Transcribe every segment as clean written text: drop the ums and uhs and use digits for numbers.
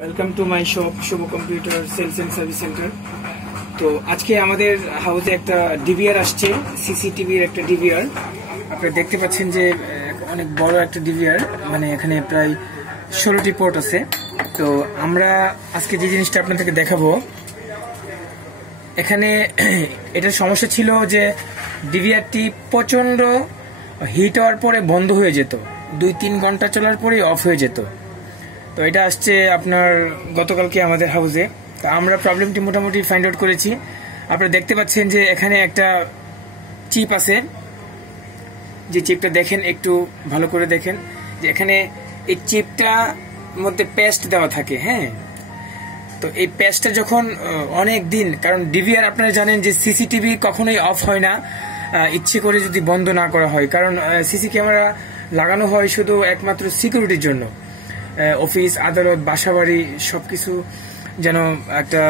Welcome to my shop Shubho computer sales and service centre. তো আজকে আমাদের হাউসে একটা ডিভিআর আসছে, সিসিটিভির একটা ডিভিআর। আপনারা দেখতে পাচ্ছেন যে অনেক বড় একটা ডিভিআর, মানে এখানে প্রায় 16টি পোর্ট আছে। তো আমরা আজকে যে জিনিসটা আপনাদেরকে দেখাবো, এখানে এটার সমস্যা ছিল যে ডিভিআরটি প্রচন্ড হিট হওয়ার পরে বন্ধ হয়ে যেত, 2-3 ঘন্টা চলার পরেই অফ হয়ে যেত। তো এটা আসছে আপনার গতকালকে আমাদের হাউসে। তো আমরা প্রবলেমটি মোটামুটি ফাইন্ড আউট করেছি। আপনারা দেখতে পাচ্ছেন যে এখানে একটা চিপ আছে, যে চিপটা দেখেন, একটু ভালো করে দেখেন যে এখানে এই চিপটা মধ্যে পেস্ট দেওয়া থাকে। হ্যাঁ, তো এই পেস্টটা যখন অনেক দিন, কারণ ডিভিআর আপনারা জানেন যে সিসিটিভি কখনোই অফ হয় না ইচ্ছে করে যদি বন্ধ না করা হয়, কারণ সিসি ক্যামেরা লাগানো হয় শুধু একমাত্র সিকিউরিটির জন্য। অফিস, আদালত, বাসাবাড়ি সবকিছু যেন একটা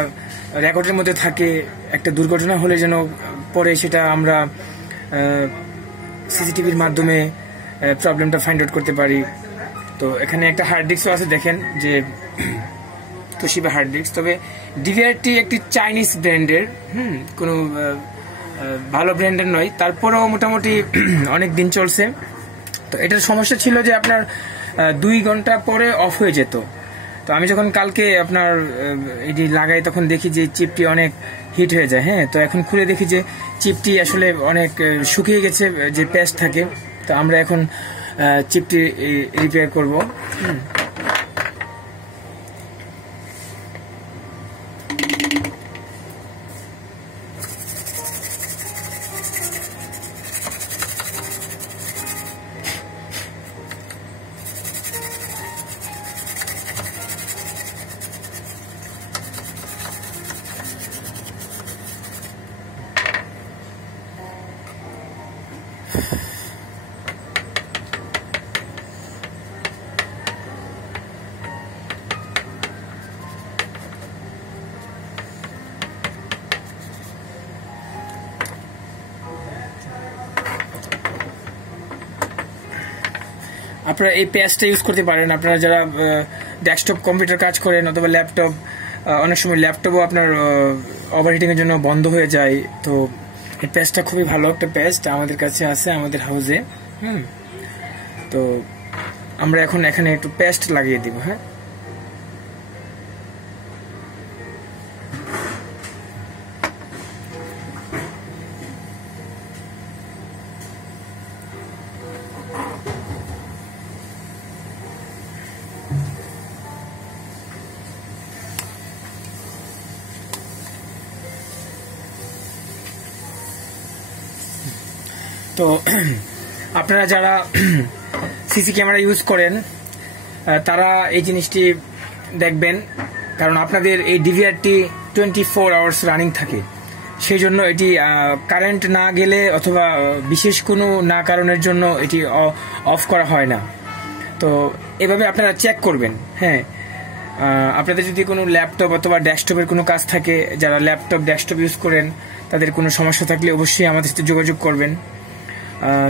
রেকর্ডের মধ্যে থাকে। একটা দুর্ঘটনা হলে যেন পরে সেটা আমরা সিসিটিভির মাধ্যমে প্রবলেমটা ফাইন্ড আউট করতে পারি। তো এখানে একটা হার্ড ডিস্কও আছে, দেখেন যে তোশিবা হার্ড ডিস্ক। তবে ডিভিআরটি একটি চাইনিজ ব্র্যান্ডের, কোনো ভালো ব্র্যান্ডের নয়, তারপরেও মোটামুটি অনেক দিন চলছে। তো এটার সমস্যা ছিল যে আপনার 2 ঘন্টা পরে অফ হয়ে যেত। তো আমি যখন কালকে আপনার এটি লাগাই, তখন দেখি যে চিপটি অনেক হিট হয়ে যায়। হ্যাঁ, তো এখন খুলে দেখি যে চিপটি আসলে অনেক শুকিয়ে গেছে, যে পেস্ট থাকে। তো আমরা এখন চিপটি রিপেয়ার করব। আপনারা এই পেস্টটা ইউজ করতে পারেন। আপনারা যারা ডেস্কটপ কম্পিউটার কাজ করেন অথবা ল্যাপটপ, অনেক সময় ল্যাপটপও আপনার ওভারহিটিং এর জন্য বন্ধ হয়ে যায়। তো এই পেস্টটা খুবই ভালো একটা পেস্ট, আমাদের কাছে আছে, আমাদের হাউসে। তো আমরা এখন এখানে একটু পেস্ট লাগিয়ে দিব। হ্যাঁ, তো আপনারা যারা সিসি ক্যামেরা ইউজ করেন তারা এই জিনিসটি দেখবেন, কারণ আপনাদের এই ডিভিআরটি 24 আওয়ার্স রানিং থাকে। সেই জন্য এটি কারেন্ট না গেলে অথবা বিশেষ কোনো না কারণের জন্য এটি অফ করা হয় না। তো এভাবে আপনারা চেক করবেন। হ্যাঁ, আপনাদের যদি কোনো ল্যাপটপ অথবা ডেস্কটপের কোনো কাজ থাকে, যারা ল্যাপটপ ডেস্কটপ ইউজ করেন, তাদের কোনো সমস্যা থাকলে অবশ্যই আমাদের সাথে যোগাযোগ করবেন।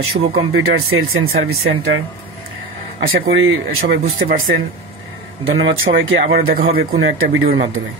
Shubho computer sales and service centre. আশা করি সবাই বুঝতে পারছেন। ধন্যবাদ সবাইকে। আবারও দেখা হবে কোনো একটা ভিডিওর মাধ্যমে।